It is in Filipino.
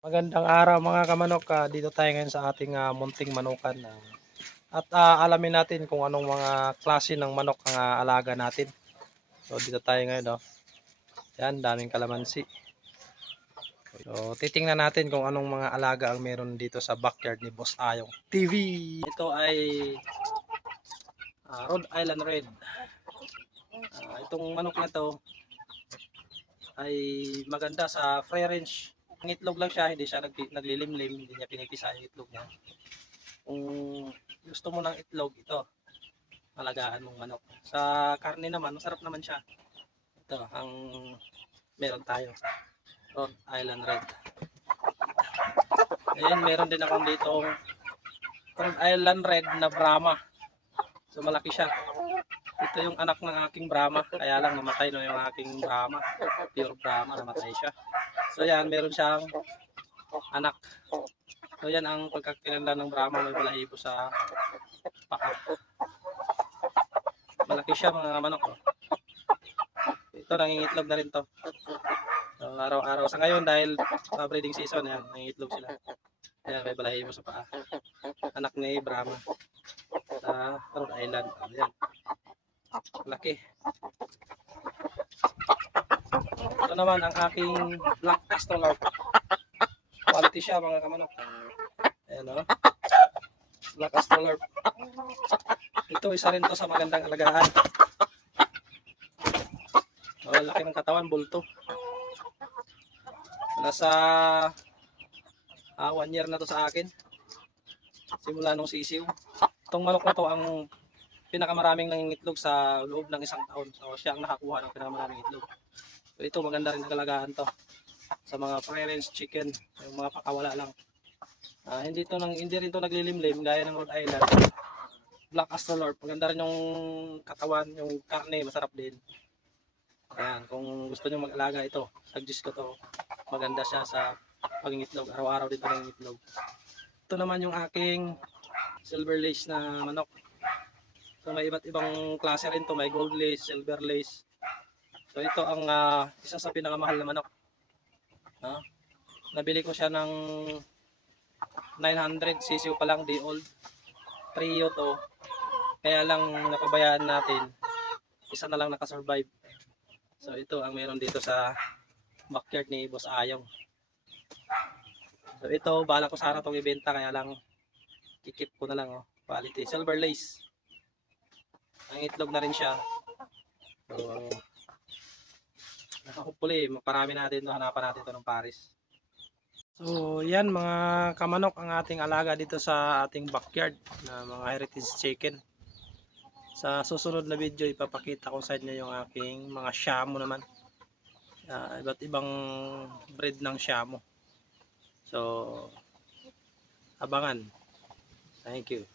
Magandang araw mga kamanok, dito tayo ngayon sa ating munting manukan, at alamin natin kung anong mga klase ng manok ang alaga natin. So dito tayo ngayon, oh. Yan, daming kalamansi. So titingnan natin kung anong mga alaga ang meron dito sa backyard ni Boss Ayong TV. Ito ay Rhode Island Red. Itong manok na to ay maganda sa free range. Ang itlog lang siya, hindi siya naglilimlim, hindi niya pinipisa yung itlog niya. Kung gusto mo ng itlog, ito alagaan mong manok. Sa karne naman, masarap naman siya. Ito ang meron tayo, Rhode Island Red. Ayan, meron din akong dito Rhode Island Red na Brahma. So malaki siya. Ito yung anak ng aking Brahma, kaya lang namatay na yung aking Brahma, pure Brahma, namatay siya. So yan, meron siyang anak. So yan ang pagkakilanlan ng Brahma, may balahibo sa paa. Malaki siya mga manok. Ito, nangingitlog na rin to. So, araw-araw. Sa ngayon, dahil breeding season, yan, nangingitlog sila. Ayan, may balahibo sa paa. Anak ni Brahma sa Rhode Island. Ayan. Malaki. Ito naman ang aking Black Astrolord. Quality siya mga kamanok. Ayan, o. Black Astrolord. Ito, isa rin to sa magandang alagaan. Laki ng katawan, bulto. Nasa 1 year na to sa akin. Simula nung sisiw. Itong manok na to ang pinakamaraming nangingitlog sa loob ng 1 taon. So siya ang nakakuha ng pinakamaraming itlog. So ito, maganda rin kalagaan to sa mga free-range chicken, yung mga pakawala lang. Hindi rin to naglilimlim gaya ng Rhode Island. Black Astrolord, maganda rin yung katawan, yung karne, masarap din. Ayan, kung gusto niyo mag-alaga ito, suggest ko to. Maganda siya sa pangingitlog, araw-araw dito nangingitlog. Ito naman yung aking silver lace na manok. So may iba't ibang klase rin to, may gold lace, silver lace. So ito ang isa sa pinakamahal na manok. Nabili ko siya ng 900, sisiw pa lang, day old. Trio to. Kaya lang napabayaan natin, isa na lang nakasurvive. So ito ang meron dito sa backyard ni Boss Ayong. So ito, bala ko sana itong ibenta, kaya lang kikip ko na lang. Quality, silver lace. Ang itlog na rin siya. So hopefully maparami natin ito, hanapan natin ito ng pares. So yan mga kamanok ang ating alaga dito sa ating backyard na mga heritage chicken. Sa susunod na video ipapakita ko sa inyo yung aking mga Shamo naman. Iba't ibang breed ng Shamo. So abangan. Thank you.